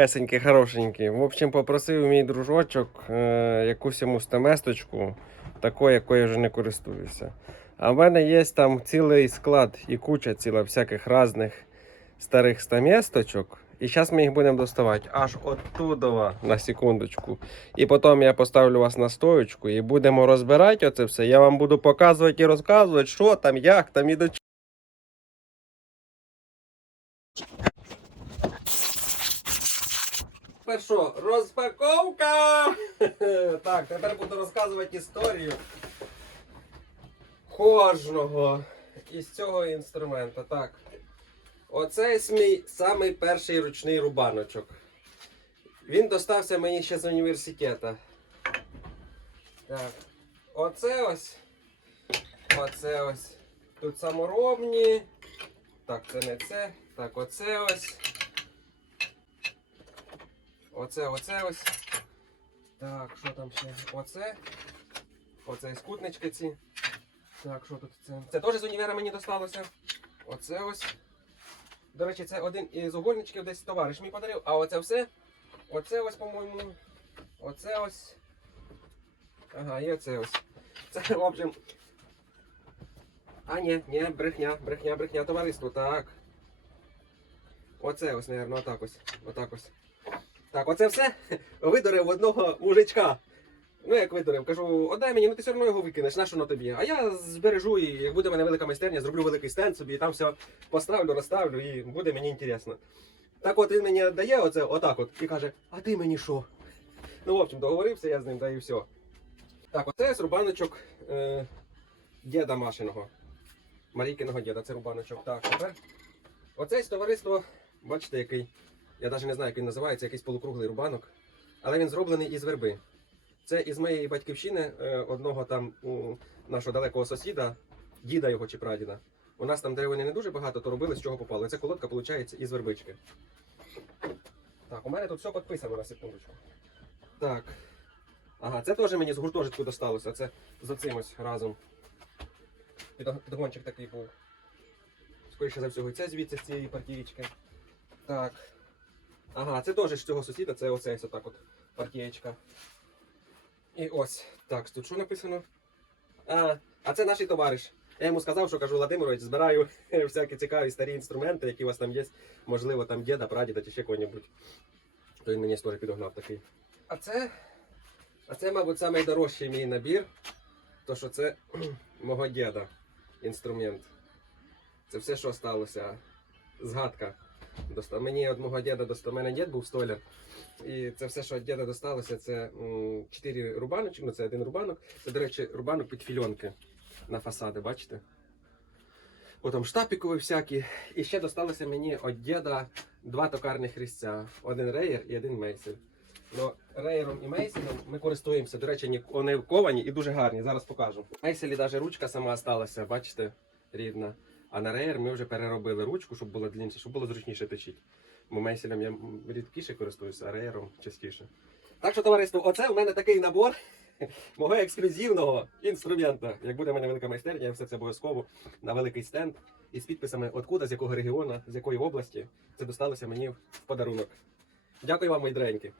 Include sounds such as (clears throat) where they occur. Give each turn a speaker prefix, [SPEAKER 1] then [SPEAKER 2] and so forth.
[SPEAKER 1] Песеньки хорошенькі. В общем, попросив мій дружочок е, якусь йому стаместочку, такою, якою я вже не користуюся. А в мене є там цілий склад і куча ціла всяких різних старих стаместочок. І зараз ми їх будемо доставати аж оттудова на секундочку. І потім я поставлю вас на стоечку і будемо розбирати оце все. Я вам буду показувати і розказувати, що там, як там і до чого. Тепер що, розпаковка! (laughs) Так, тепер буду розказувати історію кожного із цього інструмента. Так. Оце мій самий перший ручний рубаночок. Він достався мені ще з університету. Так. Оце ось. Оце ось. Тут саморобні. Так, це не це. Так, оце ось. Оце, оце ось. Так, що там ще? Оце. Оце скутнички ці. Так, що тут це? Це теж з універа мені досталося. Оце ось. До речі, це один із угольничків десь товариш мій подарив. А оце все. Оце ось, по-моєму. Оце ось. Ага, і оце ось. Це, в общем. А, ні, ні, брехня, брехня, брехня, товариство. Так. Оце ось, мабуть, отак ось. Отак ось. Так, оце все (laughs) видурив одного мужичка. Ну, як видурив, кажу, отдай мені, ну ти все одно його викинеш, на що на тобі? А я збережу, і як буде в мене велика майстерня, зроблю великий стенд собі, і там все поставлю, розставлю, і буде мені інтересно. Так от він мені дає оце, отак от, і каже, а ти мені що? Ну, в общем, договорився я з ним, да і все. Так, оце рубаночок е, діда Машиного. Марійкиного діда, це рубаночок. Так, тепер. Оце товариство, бачите, який. Я навіть не знаю, як він називається, якийсь полукруглий рубанок. Але він зроблений із верби. Це із моєї батьківщини, е, одного там нашого далекого сусіда, діда його чи прадіда. У нас там деревини не дуже багато, то робили з чого попало. Ця колодка виходить із вербички. Так, у мене тут все підписано на секундочку. Так. Ага, це теж мені з гуртожитку досталося. Це з оцим ось разом. Підгончик такий був. Скоріше за всього, це звідси з цієї партієчки. Так. Ага, це теж з цього сусіда, це оце ось отак от партієчка. І ось. Так, тут що написано? А, а це наш товариш. Я йому сказав, що кажу, Владимирович, збираю (laughs) всякі цікаві старі інструменти, які у вас там є. Можливо, там діда, прадіда чи ще кого-небудь. То він мені теж підогнав такий. А це. А це, мабуть, найдорожчий мій набір. То що це (clears throat) мого діда інструмент. Це все, що сталося. Згадка. Доста... Мені від мого діда достав. У мене дід був столяр. І це все, що від діда досталося, це м, чотири рубаночки, ну це один рубанок. Це, до речі, рубанок під фільонки на фасади, бачите? О, штапікові всякі. І ще досталося мені від діда два токарних різця. Один реєр і один мейсель. Ну, реєром і мейселем ми користуємося. До речі, вони ковані і дуже гарні. Зараз покажу. Мейселі навіть ручка сама осталася, бачите, рідна. А на реєр ми вже переробили ручку, щоб було длинніше, щоб було зручніше точити. Бо мейселем я рідкіше користуюся, а реєром частіше. Так що, товариство, оце в мене такий набор (laughs) мого ексклюзивного інструмента. Як буде в мене велика майстерня, я все це обов'язково на великий стенд із підписами откуда, з якого регіону, з якої області. Це досталося мені в подарунок. Дякую вам, мої дреньки.